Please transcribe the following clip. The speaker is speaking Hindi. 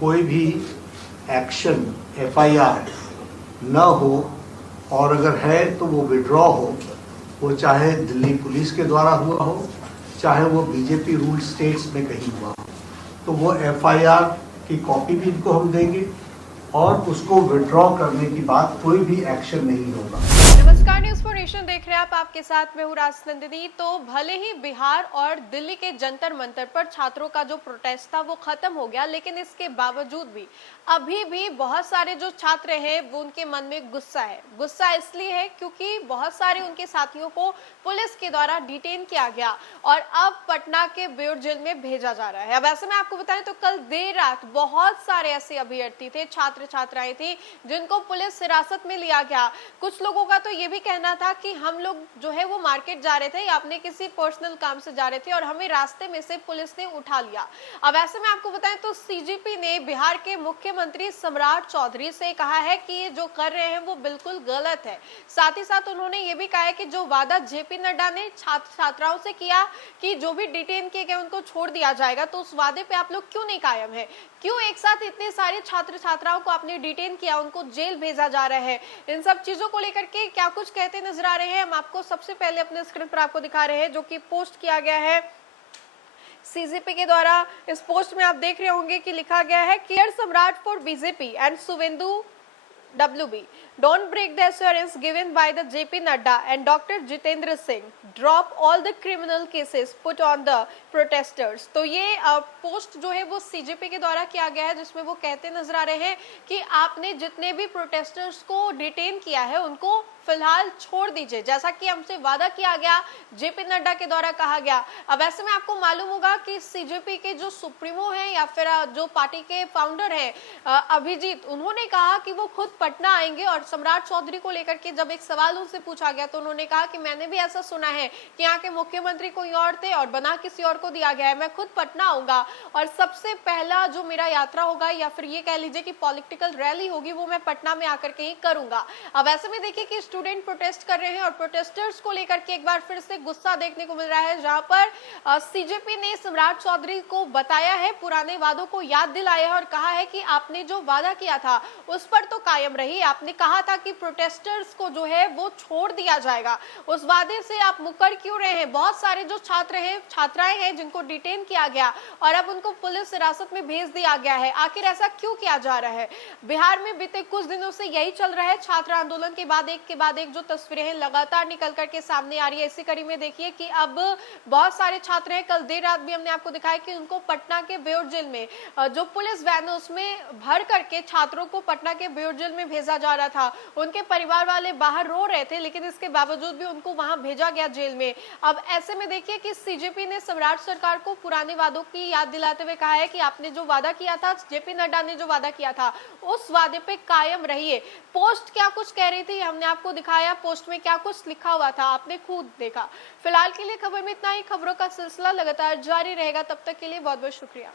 कोई भी एक्शन एफआईआर न हो और अगर है तो वो विड्रॉ हो, वो चाहे दिल्ली पुलिस के द्वारा हुआ हो, चाहे वो बीजेपी रूल स्टेट्स में कहीं हुआ हो, तो वो एफआईआर की कॉपी भी इनको हम देंगे और उसको विड्रॉ करने की बात कोई भी एक्शन नहीं होगा। नमस्कार, न्यूज़ फॉर नेशन देख रहे हैं आप। आपके साथ मैं हूँ राजनंदिनी। तो भले ही बिहार और दिल्ली के जंतर मंतर पर छात्रों का जो प्रोटेस्ट था वो खत्म हो गया, लेकिन इसके बावजूद भी अभी भी बहुत सारे जो छात्र हैं वो उनके मन में गुस्सा है। गुस्सा इसलिए है क्योंकि बहुत सारे उनके साथियों को पुलिस के द्वारा डिटेन किया गया और अब पटना के बेउर जेल में भेजा जा रहा है। अब ऐसे में आपको बताएं तो कल देर रात बहुत सारे ऐसे अभ्यर्थी थे, छात्र छात्राएं थी, जिनको पुलिस हिरासत में लिया गया। कुछ लोगों का तो ये भी कहना था कि हम लोग जो है वो मार्केट जा रहे थे या अपने किसी पर्सनल काम से जा रहे थे और हमें रास्ते में से पुलिस ने उठा लिया। अब ऐसे में आपको बताएं तो सीजीपी ने बिहार के मुख्यमंत्री सम्राट चौधरी से कहा है कि ये जो कर रहे हैं वो बिल्कुल गलत है। साथ ही साथ उन्होंने ये भी कहा है कि जो वादा जेपी नड्डा ने छात्र छात्राओं से किया कि जो भी डिटेन किए गए उनको छोड़ दिया जाएगा, तो उस वादे पे आप लोग क्यों नहीं कायम है? क्यों एक साथ इतने सारे छात्र छात्राओं को आपने डिटेन किया, उनको जेल भेजा जा रहा है? इन सब चीजों को लेकर के क्या कुछ कहते नजर आ रहे हैं, हम आपको सबसे पहले अपने स्क्रीन पर आपको दिखा रहे हैं, जो कि पोस्ट किया गया है सीजीपी के द्वारा। इस पोस्ट में आप देख रहे होंगे कि लिखा गया है, केयर सम्राट for BJP and Suvendu WB. Don't break the assurance given by the JP Nadda and Dr. Jitendra Singh. Drop all the criminal cases put on the protesters. तो ये पोस्ट जो है वो सीजेपी के द्वारा किया गया है, जिसमें वो कहते नजर आ रहे हैं कि आपने जितने भी प्रोटेस्टर्स को डिटेन किया है उनको फिलहाल छोड़ दीजिए, जैसा कि हमसे वादा किया गया, जेपी नड्डा के द्वारा कहा गया। अब ऐसे में आपको मालूम होगा कि सीजेपी के जो सुप्रीमो हैं या फिर जो पार्टी के फाउंडर हैं अभिजीत, उन्होंने कहा कि वो खुद पटना आएंगे। और सम्राट चौधरी को लेकर के जब एक सवाल उनसे पूछा गया तो उन्होंने कहा कि मैंने भी ऐसा सुना है कि यहाँ के मुख्यमंत्री कोई और थे और बना किसी और को दिया गया है, मैं खुद पटना आऊंगा और सबसे पहला जो मेरा यात्रा होगा या फिर ये कह लीजिए कि पॉलिटिकल रैली होगी वो मैं पटना में आकर के ही करूंगा। अब ऐसे में देखिए कि स्टूडेंट प्रोटेस्ट कर रहे हैं और प्रोटेस्टर्स को लेकर के एक बार फिर से गुस्सा देखने को मिल रहा है, जहां पर सीजेपी ने सम्राट चौधरी को बताया है, पुराने वादों को याद दिलाया है और कहा है कि आपने जो वादा किया था उस पर तो कायम रही। आपने कहा था कि प्रोटेस्टर्स को जो है वो छोड़ दिया जाएगा, उस वादे से आप मुकर क्यों रहे हैं? बहुत सारे जो छात्र हैं, छात्राएं हैं, जिनको डिटेन किया गया और अब उनको पुलिस हिरासत में भेज दिया गया है, आखिर ऐसा क्यों किया जा रहा है? बिहार में बीते कुछ दिनों से यही चल रहा है, छात्र आंदोलन के बाद एक जो तस्वीरें हैं लगातार निकल करके सामने आ रही है। इसी कड़ी में देखिए कि अब बहुत सारे छात्र हैं, कल देर रात भी हमने आपको दिखाया कि उनको पटना के बेउर जेल में जो पुलिस वैन है उसमें भर करके छात्रों को पटना के बेउर जेल में भेजा जा रहा था। उनके परिवार वाले बाहर रो रहे थे, लेकिन इसके बावजूद भी उनको वहां भेजा गया जेल में। अब ऐसे में देखिए कि सीजेपी ने सम्राट सरकार को पुराने वादों की याद दिलाते हुए कहा है कि आपने जो वादा किया था, जेपी नड्डा ने जो वादा किया था, उस वादे पे कायम रहिए। पोस्ट क्या कुछ कह रही थी हमने आपको दिखाया, पोस्ट में क्या कुछ लिखा हुआ था आपने खुद देखा। फिलहाल के लिए खबर में इतना ही। खबरों का सिलसिला लगातार जारी रहेगा, तब तक के लिए बहुत बहुत शुक्रिया।